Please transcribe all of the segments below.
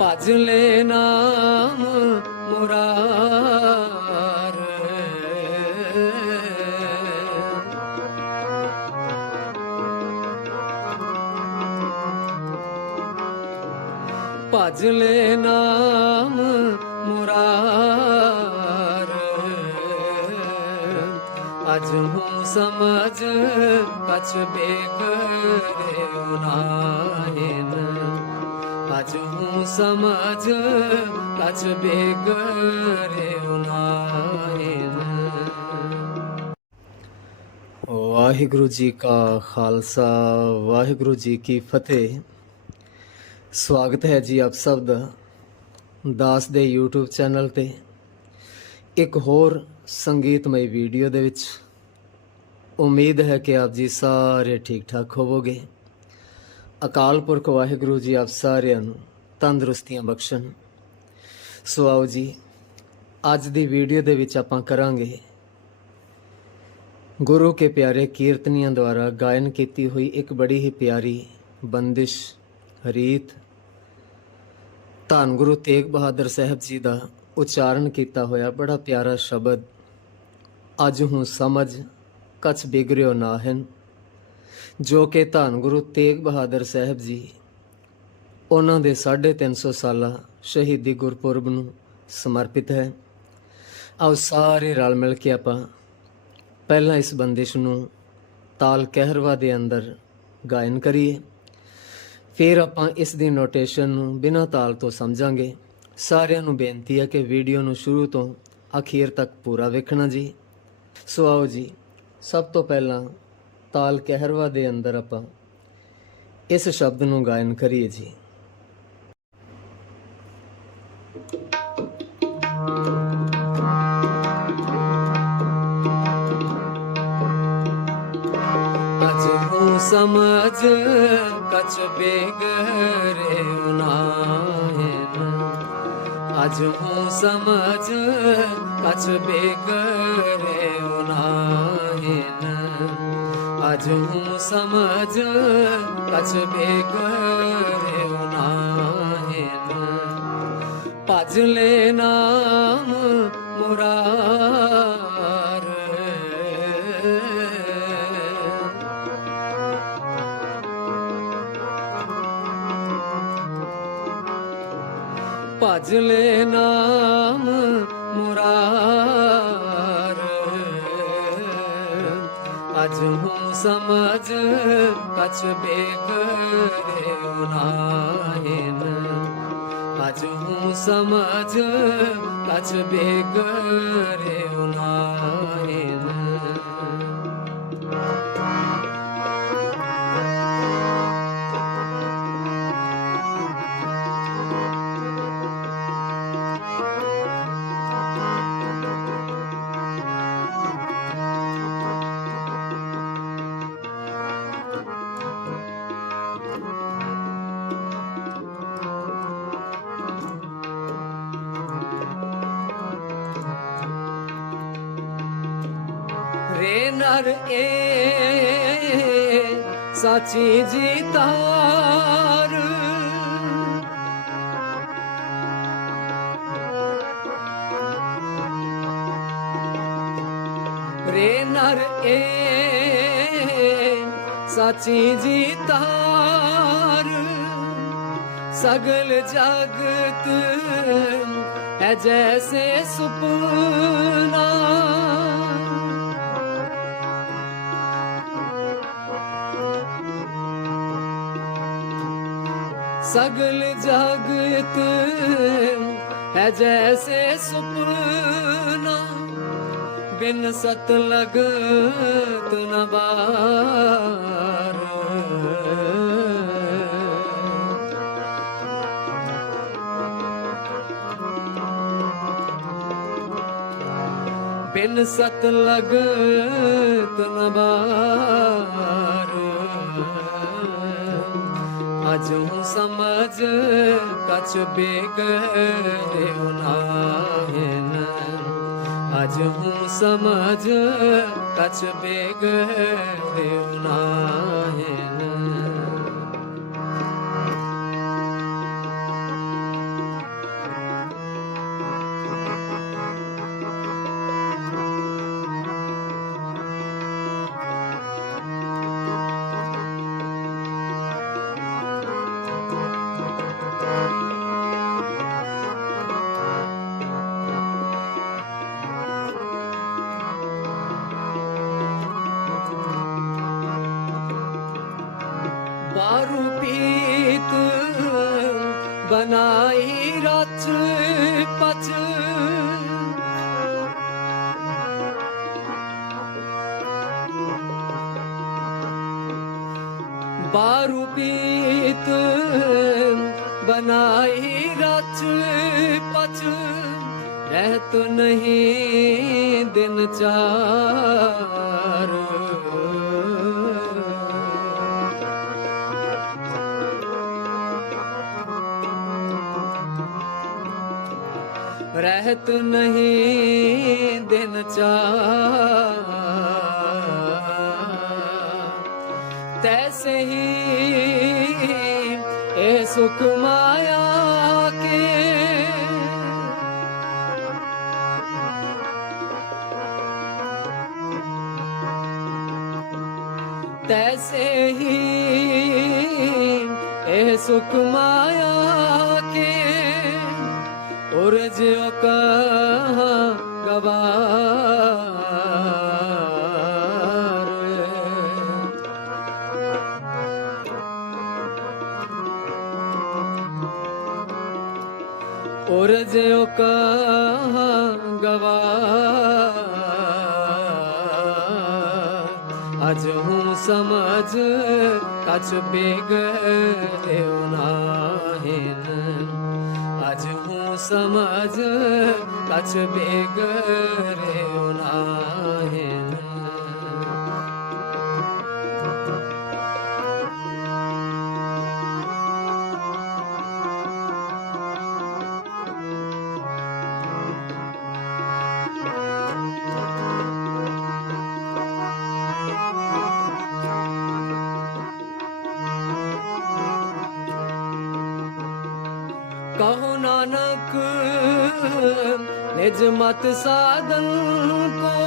ਭਜ ਲੈ ਨਾਮ ਮੁਰਾਰ ਭਜ ਲੈ ਨਾਮ ਮੁਰਾਰ ਅਜ ਹੂੰ ਸਮਝ ਕਛ ਬੇਕਰੇ ਉਨਾਹਿਨ ਅਜ ਹੂੰ ਸਮਝ ਕਛ ਵਾਹਿਗੁਰੂ ਜੀ ਕਾ ਖਾਲਸਾ, ਵਾਹਿਗੁਰੂ ਜੀ ਕੀ ਫਤਿਹ। ਸਵਾਗਤ ਹੈ ਜੀ ਆਪ ਸਭ ਦਾ ਦਾਸ ਦੇ YouTube ਚੈਨਲ ਤੇ। ਇੱਕ ਹੋਰ ਸੰਗੀਤਮਈ ਵੀਡੀਓ ਦੇ ਵਿੱਚ। ਉਮੀਦ ਹੈ ਕਿ ਆਪ ਜੀ ਸਾਰੇ ਠੀਕ ਠਾਕ ਹੋਵੋਗੇ। ਅਕਾਲ ਪੁਰਖ ਵਾਹਿਗੁਰੂ ਜੀ ਆਪ ਸਾਰਿਆਂ ਨੂੰ ਤੰਦਰੁਸਤੀਆਂ ਬਖਸ਼ਣ। ਸੋ ਆਓ ਜੀ, ਅੱਜ ਦੀ ਵੀਡੀਓ ਦੇ ਵਿੱਚ ਆਪਾਂ ਕਰਾਂਗੇ ਗੁਰੂ ਕੇ ਪਿਆਰੇ ਕੀਰਤਨੀਆਂ ਦੁਆਰਾ ਗਾਇਨ ਕੀਤੀ ਹੋਈ ਇੱਕ ਬੜੀ ਹੀ ਪਿਆਰੀ ਬੰਦਿਸ਼, ਰੀਤ, ਧੰਨ ਗੁਰੂ ਤੇਗ ਬਹਾਦਰ ਸਾਹਿਬ ਜੀ ਦਾ ਉਚਾਰਨ ਕੀਤਾ ਹੋਇਆ ਬੜਾ ਪਿਆਰਾ ਸ਼ਬਦ। ਅੱਜ ਹੂੰ ਸਮਝ, ਕਛ ਬਿਗਰਿਓ ਨਾਹਨ। ਜੋ ਕਿ ਧੰਨ ਗੁਰੂ ਤੇਗ ਬਹਾਦਰ ਸਾਹਿਬ ਜੀ ਉਹਨਾਂ ਦੇ 350 ਸਾਲਾ ਸ਼ਹੀਦੀ ਗੁਰਪੁਰਬ ਨੂੰ ਸਮਰਪਿਤ ਹੈ। ਆਓ ਸਾਰੇ ਰਲ ਮਿਲ ਕੇ ਆਪਾਂ ਪਹਿਲਾਂ ਇਸ ਬੰਦਿਸ਼ ਨੂੰ ਤਾਲ ਕਹਿਰਵਾ ਦੇ ਅੰਦਰ ਗਾਇਨ ਕਰੀਏ। ਫਿਰ ਆਪਾਂ ਇਸ ਦੀ ਨੋਟੇਸ਼ਨ ਨੂੰ ਬਿਨਾਂ ਤਾਲ ਤੋਂ ਸਮਝਾਂਗੇ। ਸਾਰਿਆਂ ਨੂੰ ਬੇਨਤੀ ਹੈ ਕਿ ਵੀਡੀਓ ਨੂੰ ਸ਼ੁਰੂ ਤੋਂ ਅਖੀਰ ਤੱਕ ਪੂਰਾ ਵੇਖਣਾ ਜੀ। ਸੋ ਆਓ ਜੀ, ਸਭ ਤੋਂ ਪਹਿਲਾਂ ਤਾਲ ਕਹਿਰਵਾ ਦੇ ਅੰਦਰ ਆਪਾਂ ਇਸ ਸ਼ਬਦ ਨੂੰ ਗਾਇਨ ਕਰੀਏ ਜੀ। ਅਜ ਹੂੰ ਸਮਝ ਕਛ ਬੇਗਰੇ ਉਨਾਹਿਨ ਅਜ ਹੂੰ ਸਮਝ ਅਜ ਹੂੰ ਸਮਝ ਕਛ ਬੇਗਰੇ ਉਨਾਹਿਨ ਭਜ ਲੈ ਨਾਮ ਮੁਰਾਰ ਭਜ ਲੈ ਹੂੰ ਸਮਝ ਕਛ ਬੇਕਰੇ ਉਨਾਹਿਨ ਅਜ ਹੂੰ ਸਮਝ ਰੇ ਏ, ਸਾਚੀ ਜੀ ਤਾਰ ਰੇ ਨਰ ਏ, ਸਾਚੀ ਜੀ ਤਾਰ ਸਗਲ ਜਗਤ ਹੈ ਜੈਸੇ ਸੁਪਨਾ। सगल जगत है जैसे सुपना बिन सत लगत न बार बिन सत लगत न बार ਅਜ ਹੂੰ ਸਮਝ ਕਛ ਬੇਗਰੇ ਉਨਾਹਿਨ ਅਜ ਹੂੰ ਸਮਝ ਕਛ ਬਾਰੂ ਪੀਤ ਬਨਾਈ ਰਚ ਪਚ ਰਹਿਤ ਨਹੀਂ ਦਿਨ ਚਾਰ। ਰਹਿਤ ਨਹੀਂ ਦਿਨ ਚਾਰ। ਤੈਸੇ ਹੀ ਇਹ ਸੁਖ ਮਾਇਆ ਕੇ ਤੈਸੇ ਹੀ ਇਹ ਸੁਖ ਮਾਇਆ ਉਰਜ ਕਹਾ ਗਵਾਰ ਅਜ ਹੂੰ ਸਮਝ ਕਛ ਬੇਗ ਨਾਹਿਨ ਅਜ ਹੂੰ ਸਮਝ ਕਛ ਬੇਗ ਨਾਹਿਨ ਨਿਜ ਮਤ ਸਾਧਨ ਕੋ।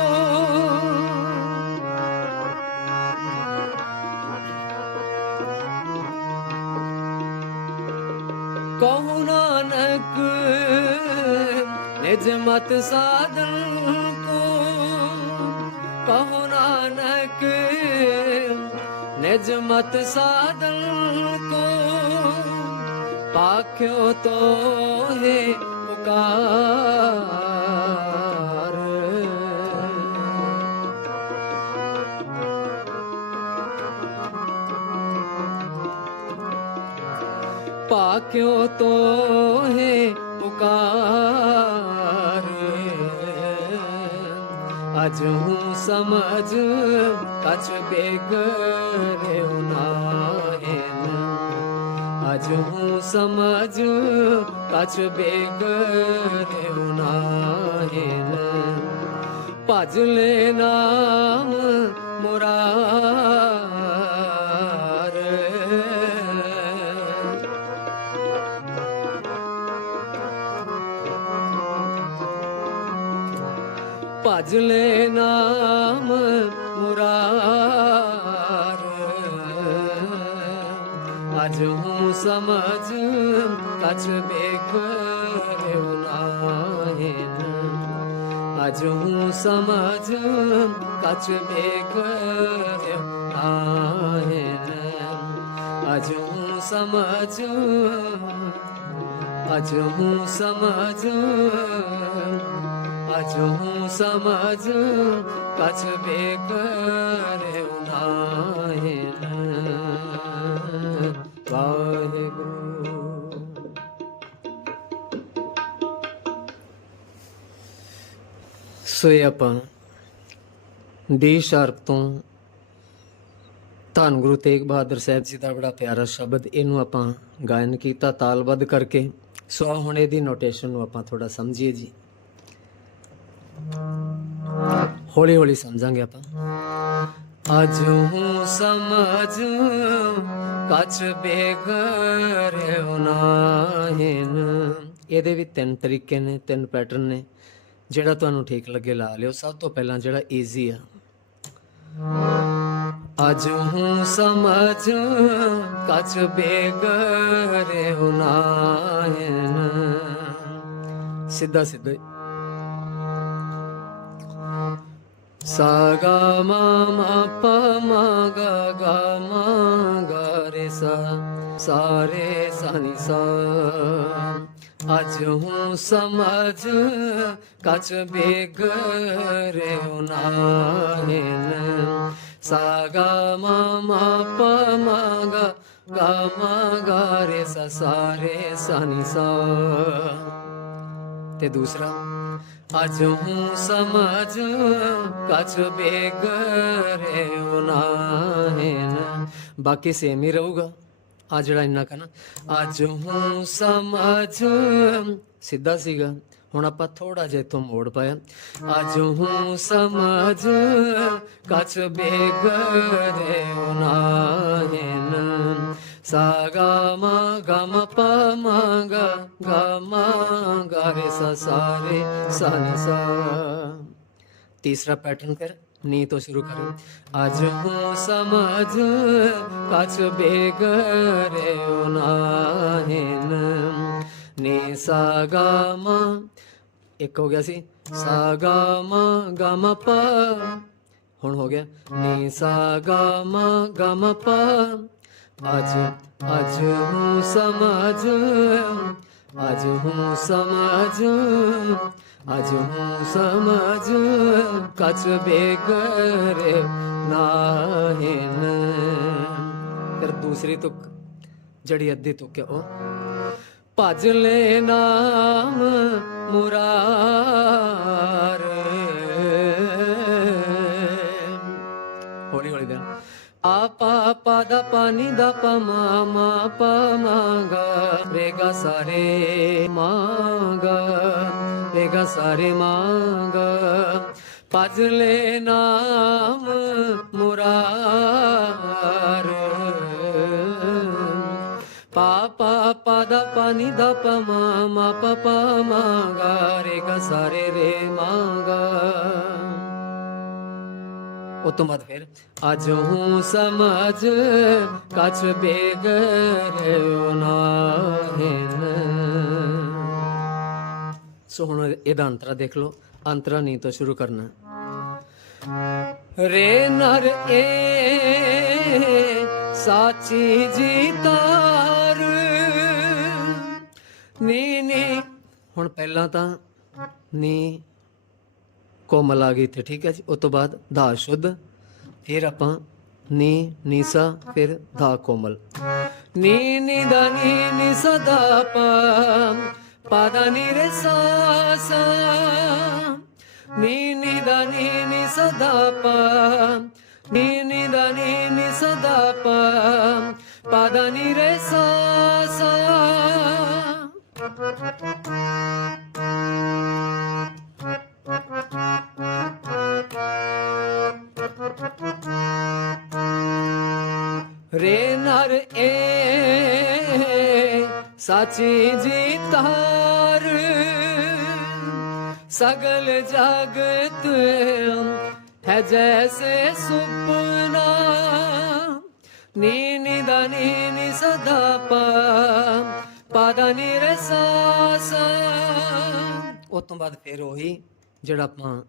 ਕਹੋ ਨਾਨਕ, ਨਿਜ ਮਤ ਸਾਧਨ ਕੋ। ਕਹੋ ਨਾਨਕ, ਨਿਜ ਮਤ ਸਾਧਨ ਕੋ। ਪਾਖਿਓ ਤੋ ਹੈ ਪੁਕਾਰ ਪਾਖਿਓ ਤੋ ਹੈ ਪੁਕਾਰ ਅਜ ਹੂੰ ਸਮਝ ਕਛ ਬੇਗਰਿਓ ਨਾਹਿਨ ਅਜ ਹੂੰ ਸਮਝ ਕਛ ਬੇਗਰਿਓ ਨਾਹਿਨ ਭਜ ਭਜ ਲੈ ਨਾਮ ਮੁਰਾਰ ਅਜ ਹੂੰ ਸਮਝ ਕਛ ਬੇਕਰਿਓ ਨਾਹਿਨ ਅਜ ਹੂੰ ਸਮਝ ਕਛ ਬੇਕਰਿਓ ਨਾਹਿਨ ਅਜ ਹੂੰ ਸਮਝ ਅਜ ਹੂੰ ਸਮਝ ਅਜ ਹੂੰ ਸਮਝ ਕਛ ਸੋ ਇਹ ਆਪਾਂ ਡੀ ਸ਼ਾਰਪ ਤੋਂ ਧੰਨ ਗੁਰੂ ਤੇਗ ਬਹਾਦਰ ਸਾਹਿਬ ਜੀ ਦਾ ਬੜਾ ਪਿਆਰਾ ਸ਼ਬਦ ਇਹਨੂੰ ਆਪਾਂ ਗਾਇਨ ਕੀਤਾ ਤਾਲਬੱਧ ਕਰਕੇ ਸੋ ਹੁਣ ਇਹਦੀ ਨੋਟੇਸ਼ਨ ਨੂੰ ਆਪਾਂ ਥੋੜਾ ਸਮਝੀਏ ਜੀ ਹੌਲੀ ਹੌਲੀ ਸਮਝਾਂਗੇ ਆਪਾਂ। ਅਜ ਹੂੰ ਸਮਝ, ਕਛ ਬੇਗਰ ਨਾਹਿਨ ਇਹਦੇ ਵੀ ਤਿੰਨ ਤਰੀਕੇ ਨੇ, ਤਿੰਨ ਪੈਟਰਨ ਨੇ। ਜਿਹੜਾ ਤੁਹਾਨੂੰ ਠੀਕ ਲੱਗੇ ਲਾ ਲਿਓ। ਸਭ ਤੋਂ ਪਹਿਲਾਂ ਜਿਹੜਾ ਈਜ਼ੀ ਆ। ਅਜ ਹੂੰ ਸਮਝ, ਕਛ ਬੇਗਰ ਨਾਹਿਨ ਸਿੱਧਾ ਸਿੱਧਾ ਹੀ। ਸਾ ਗਾ ਮਾ ਮਾ ਪਾ ਮਾ ਗਾ ਗਾ ਮਾ ਗਾ ਰੇ ਸਾ ਸਾਰੇ ਸਾਨੀ ਸਾ ਅਜ ਹੂੰ ਸਮਝ ਕਛ ਬੇਗਰੇ ਉਨਾਹਿਨ ਸਾਗਾ ਮਾ ਪ ਮਾ ਗਾ ਮਾ ਗਾ ਰੇ ਸਾ ਸਾਰੇ ਸਾਨੀ ਸਾ ਤੇ ਦੂਸਰਾ ਅੱਜ ਹੂੰ ਸਮਝ ਕਛ ਬੇਗਰੇ ਉਨਾਹਿਨ ਬਾਕੀ ਸੇਮ ਹੀ ਰਹੂਗਾ ਆ ਜਿਹੜਾ ਇੰਨਾ ਕਾ ਨਾ ਅੱਜ ਹੂੰ ਸਮਝ ਸਿੱਧਾ ਸੀਗਾ ਹੁਣ ਆਪਾਂ ਥੋੜਾ ਜਿਹਾ ਇਥੋਂ ਮੋੜ ਪਾਇਆ ਅੱਜ ਹੂੰ ਸਮਝ ਕਛ ਬੇਗਰੇ ਉਨਾਹਿਨ ਸਾਗਾ ਮਾ ਗਮ ਪ ਮਾ ਗ ਗ ਮਾ ਗ ਰੇ ਸ ਸਾਰੇ ਸਨ ਸਾ ਤੀਸਰਾ ਪੈਟਰਨ ਕਰ ਨੀ ਤੋਂ ਸ਼ੁਰੂ ਕਰੋ ਅੱਜ ਹੂੰ ਸਮਝ ਕਛ ਬੇਗਰੇ ਉਨਾਹਿਨ ਨੀ ਸਾਗਾ ਮਾ ਇੱਕ ਹੋ ਗਿਆ ਸੀ ਸਾਗਾ ਮਾ ਗਮ ਪ ਹੁਣ ਹੋ ਗਿਆ ਨੀ ਸਾਗਾ ਮਾ ਗਮ ਪ ਅੱਜ ਅੱਜ ਹੂੰ ਸਮਝ ਅੱਜ ਹੂੰ ਸਮਝ ਅੱਜ ਹੂੰ ਸਮਝ ਕਛ ਬੇਗਰੇ ਨਾਹਿਨ। ਫਿਰ ਦੂਸਰੀ ਤੁਕ, ਜਿਹੜੀ ਅੱਧੀ ਤੁਕ ਹੈ ਉਹ। ਭਜ ਲੈ ਨਾਮ ਮੁਰਾਰ। ਹੌਲੀ ਹੌਲੀ ਗਾ ਆ ਪਾ ਪਾ ਦਾ ਪਾਨੀ ਦਾ ਪ ਮਾ ਮਾ ਪ ਮਾ ਗਾ ਰੇ ਗਾ ਸਾਰੇ ਮਾ ਗਾ ਰੇ ਗਾ ਸਾਰੇ ਮਾ ਗਾ ਭਜ ਲੈ ਨਾਮ ਮੁਰਾਰ ਉਹ ਤੋਂ ਬਾਅਦ ਫਿਰ, ਅੱਜ ਹੂੰ ਸਮਝ, ਕਛ ਬੇਗਰ ਨਾਹਿਨ ਸੋ ਹੁਣ ਇਹਦਾ ਅੰਤਰਾ ਦੇਖ ਲਓ, ਅੰਤਰਾ ਨਹੀਂ ਤੋਂ ਸ਼ੁਰੂ ਕਰਨਾ। ਰੇ ਨਰ ਏ, ਸਾਚੀ ਜੀ ਤਾਰ। ਨੀ ਨੀ, ਹੁਣ ਪਹਿਲਾਂ ਤਾਂ ਨੀ ਕੋਮਲ ਆ ਗਈ ਤੇ ਠੀਕ ਹੈ ਜੀ ਉਸ ਤੋਂ ਬਾਅਦ ਧਾ ਸ਼ੁੱਧ ਫਿਰ ਆਪਾਂ ਨੀ ਨੀਸਾ ਫਿਰ ਧਾ ਕੋਮਲ ਨੀ ਨੀ ਦਾ ਨੀ ਨੀ ਸਦਾ ਪਾ ਪਾ ਦਾ ਨੀ ਰੇ ਸਾ ਸਾ ਨੀ ਨੀ ਦਾ ਨੀ ਨੀ ਸਦਾ ਪਾ ਨੀ ਨੀ ਦਾ ਨੀ ਨੀ ਸਦਾ ਪਾ ਪਾ ਦਾ ਨੀ ਰੇ ਸਾ ਸਾ ਸਾਚੀ ਤਾਰ ਸਗਲ ਜਗਤ ਹੈ ਜੈਸੇ ਸੁਪਨਾ। ਨੀ ਨੀ ਦਾ ਨੀ ਨੀ ਸਦਾ ਪਾ, ਪਾਦਾ ਨੀ ਰੇ ਸਾ ਸਾ ਉਸ ਤੋਂ ਬਾਅਦ ਫਿਰ ਉਹੀ ਜਿਹੜਾ ਆਪਾਂ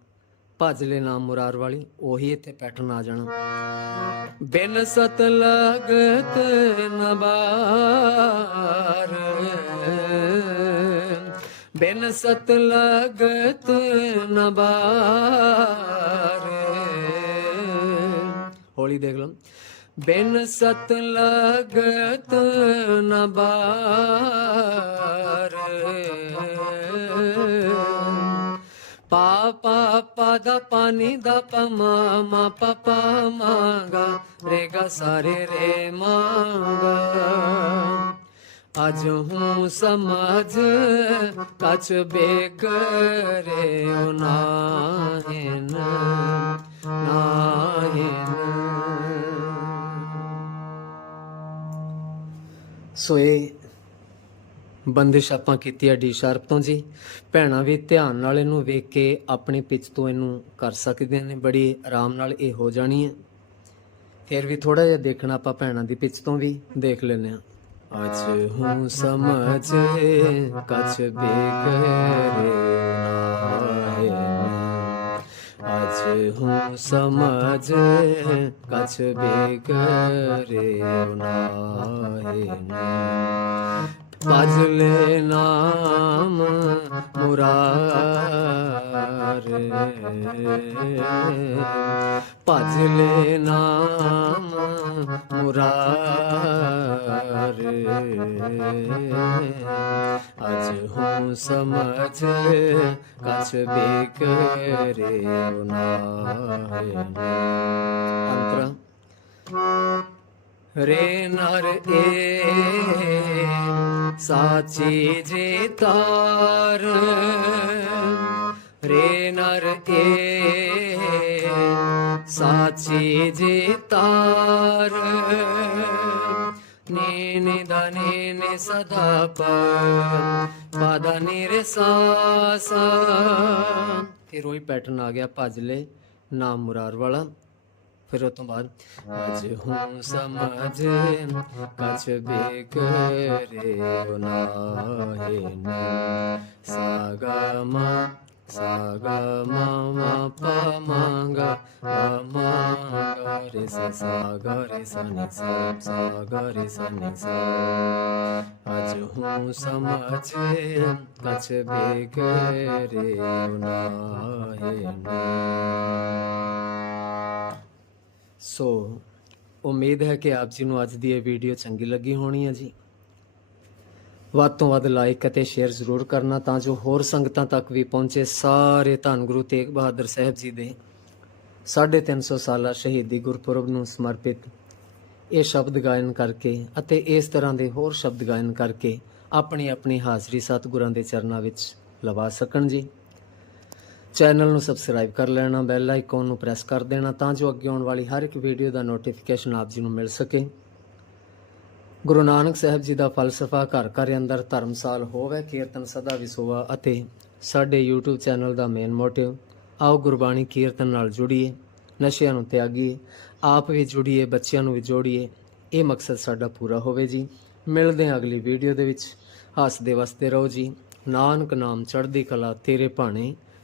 ਭਜ ਨਾਮ ਮੁਰਾਰ ਵਾਲੀ, ਉਹੀ ਇੱਥੇ ਪੈਟਰਨ ਆ ਜਾਣਾ। ਬਿਨ ਸਤ ਲਗਤ ਨਬਾਰ ਬਿਨ ਸਤ ਲਗਤ ਨਬਾਰ ਹੌਲੀ ਦੇਖ ਲਓ। ਬਿਨ ਸਤ ਲਗਤ ਨਬਾਰ ਪਾ ਪਾ ਪਾ ਦਾ ਪਾਣੀ ਦਾ ਪ ਮਾ ਮਾ ਪ ਪ ਮਾ ਸਾਰੇ ਰੇ ਮਾ ਅੱਜ ਅਜ ਹੂੰ ਸਮਝ ਕਛ ਬੇਗਰੇ ਨਾਹਿਨ ਨਾਹਿਨ। ਸੋ ਇਹ ਬੰਦਿਸ਼ ਆਪਾਂ ਕੀਤੀ ਹੈ ਡੀ ਸ਼ਾਰਪ ਤੋਂ ਜੀ। ਭੈਣਾਂ ਵੀ ਧਿਆਨ ਨਾਲ ਇਹਨੂੰ ਵੇਖ ਕੇ ਆਪਣੇ ਪਿੱਚ ਤੋਂ ਇਹਨੂੰ ਕਰ ਸਕਦੀਆਂ ਨੇ। ਬੜੀ ਆਰਾਮ ਨਾਲ ਇਹ ਹੋ ਜਾਣੀ ਹੈ। ਫਿਰ ਵੀ ਥੋੜਾ ਜਿਹਾ ਦੇਖਣਾ ਆਪਾਂ ਭੈਣਾਂ ਦੀ ਪਿੱਚ ਤੋਂ ਵੀ ਦੇਖ ਲੈਨੇ ਆ ਅੱਜ ਹੂੰ ਸਮਝ ਕਛ ਬੇਗਰੇ ਨਾਹਿਨ ਅੱਜ ਹੂੰ ਸਮਝ ਕਛ ਵੀ ਕਰਿਓ ਨਾਹੀ ਨਾਮ ਮੁਰਾਰੇ। ਭਜ ਨਾਮ ਮੁਰਾਰੇ। ਅਜ ਹੂੰ ਸਮਝ ਕਛ ਵੀ ਕਰਿਓ ਅੰਤਰਾ। ਰੇ ਨਰ ਏ ਸਾਚੀ ਜੀ ਤਾਰ ਰੇ ਨਰ ਏ ਸਾਚੀ ਜੀ ਤਾਰ ਨੀ ਨੀ ਦਾ ਨੀ ਨੀ ਸਦਾ ਪ ਪਦ ਨੀ ਰੇ ਸਾ ਸਾ ਫਿਰ ਉਹੀ ਪੈਟਰਨ ਆ ਗਿਆ ਭਜ ਲੈ ਨਾਮ ਮੁਰਾਰ ਵਾਲਾ ਫਿਰ ਉਹ ਤੋਂ ਬਾਅਦ ਅਜ ਹੂੰ ਸਮਝ ਕਛ ਵੀ ਕਰਿਓ ਨਾਹੀ ਨਾ ਸਾਗਾ ਮਾ ਸਾਗਾ ਮਾ ਮਾ ਪਾ ਮਾਗਾ ਮਾ ਗਾ ਰੇ ਸਾ ਸਾ ਗਾ ਰੇ ਸਾ ਨੀ ਸਾ ਸਾ ਗਾ ਰੇ ਸਾ ਨੀ ਸਾ ਸੋ ਉਮੀਦ ਹੈ ਕਿ ਆਪ ਜੀ ਨੂੰ ਅੱਜ ਦੀ ਇਹ ਵੀਡੀਓ ਚੰਗੀ ਲੱਗੀ ਹੋਣੀ ਹੈ ਜੀ। ਵੱਧ ਤੋਂ ਵੱਧ ਲਾਈਕ ਅਤੇ ਸ਼ੇਅਰ ਜ਼ਰੂਰ ਕਰਨਾ ਤਾਂ ਜੋ ਹੋਰ ਸੰਗਤਾਂ ਤੱਕ ਵੀ ਪਹੁੰਚੇ ਸਾਰੇ ਧੰਨ ਗੁਰੂ ਤੇਗ ਬਹਾਦਰ ਸਾਹਿਬ ਜੀ ਦੇ। 350 ਸਾਲਾ ਸ਼ਹੀਦੀ ਗੁਰਪੁਰਬ ਨੂੰ ਸਮਰਪਿਤ ਇਹ ਸ਼ਬਦ ਗਾਇਨ ਕਰਕੇ ਅਤੇ ਇਸ ਤਰ੍ਹਾਂ ਦੇ ਹੋਰ ਸ਼ਬਦ ਗਾਇਨ ਕਰਕੇ ਆਪਣੀ ਆਪਣੀ ਹਾਜ਼ਰੀ ਸਤਿਗੁਰਾਂ ਦੇ ਚਰਨਾਂ ਵਿੱਚ ਲਵਾ ਸਕਣ ਜੀ। ਚੈਨਲ ਨੂੰ ਸਬਸਕ੍ਰਾਈਬ ਕਰ ਲੈਣਾ, ਬੈਲ ਆਈਕਨ ਨੂੰ ਪ੍ਰੈਸ ਕਰ ਦੇਣਾ ਤਾਂ ਜੋ ਅੱਗੇ ਆਉਣ ਵਾਲੀ ਹਰ ਇੱਕ ਵੀਡੀਓ ਦਾ ਨੋਟੀਫਿਕੇਸ਼ਨ ਆਪ ਜੀ ਨੂੰ ਮਿਲ ਸਕੇ। ਗੁਰੂ ਨਾਨਕ ਸਾਹਿਬ ਜੀ ਦਾ ਫਲਸਫਾ ਘਰ ਘਰ ਅੰਦਰ ਧਰਮਸਾਲ ਹੋਵੇ, ਕੀਰਤਨ ਸਦਾ ਵਿਸੋਵਾ ਅਤੇ ਸਾਡੇ YouTube ਚੈਨਲ ਦਾ ਮੇਨ ਮੋਟਿਵ ਆਓ ਗੁਰਬਾਣੀ ਕੀਰਤਨ ਨਾਲ ਜੁੜੀਏ, ਨਸ਼ਿਆਂ ਨੂੰ ਤਿਆਗੀਏ, ਆਪ ਵੀ ਜੁੜੀਏ, ਬੱਚਿਆਂ ਨੂੰ ਵੀ ਜੋੜੀਏ, ਇਹ ਮਕਸਦ ਸਾਡਾ ਪੂਰਾ ਹੋਵੇ ਜੀ। ਮਿਲਦੇ ਹਾਂ ਅਗਲੀ ਵੀਡੀਓ ਦੇ ਵਿੱਚ। ਹੱਸਦੇ ਵਸਦੇ ਰਹੋ ਜੀ। ਨਾਨਕ ਨਾਮ ਚੜ੍ਹਦੀ ਕਲਾ ਤੇਰੇ ਭਾਣੇ।